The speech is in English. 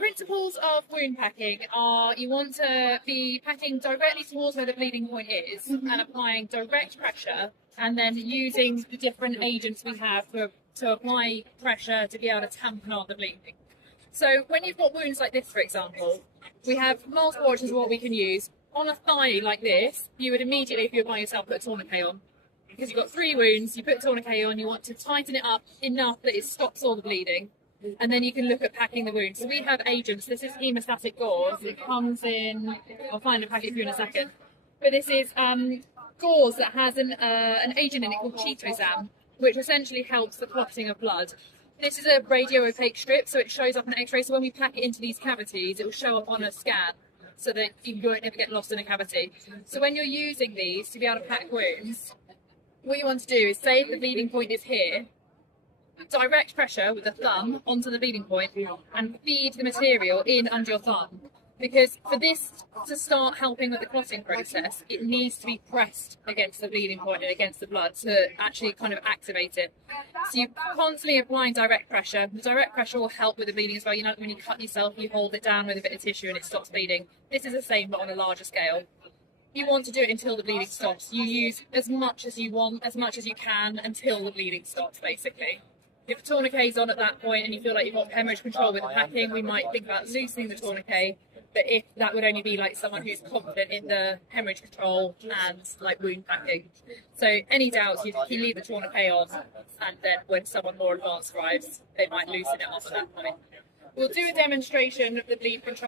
Principles of wound packing are you want to be packing directly towards where the bleeding point is and applying direct pressure, and then using the different agents we have to apply pressure to be able to tampen out the bleeding. So when you've got wounds like this, for example, we have multiple options of what we can use. On a thigh like this, you would immediately, if you're by yourself, put a tourniquet on. Because you've got 3 wounds, you put a tourniquet on, you want to tighten it up enough that it stops all the bleeding. And then you can look at packing the wound. So we have agents. This is hemostatic gauze. It comes in, I'll find a packet for you in a second. But this is gauze that has an agent in it called chitosan, which essentially helps the clotting of blood. This is a radio-opaque strip, so it shows up on an X-ray. So when we pack it into these cavities, it will show up on a scan, so that you won't ever get lost in a cavity. So when you're using these to be able to pack wounds, what you want to do is, say the bleeding point is here, direct pressure with the thumb onto the bleeding point and feed the material in under your thumb. Because for this to start helping with the clotting process, it needs to be pressed against the bleeding point and against the blood to actually kind of activate it. So you're constantly applying direct pressure. The direct pressure will help with the bleeding as well. You know, when you cut yourself, you hold it down with a bit of tissue and it stops bleeding. This is the same, but on a larger scale. You want to do it until the bleeding stops. You use as much as you want, as much as you can, until the bleeding stops, basically. If the tourniquet's on at that point and you feel like you've got hemorrhage control with the packing, we might think about loosening the tourniquet. But if that would only be like someone who's confident in the hemorrhage control and like wound packing. So any doubts, you leave the tourniquet on, and then when someone more advanced arrives, they might loosen it up at that point. We'll do a demonstration of the bleed control.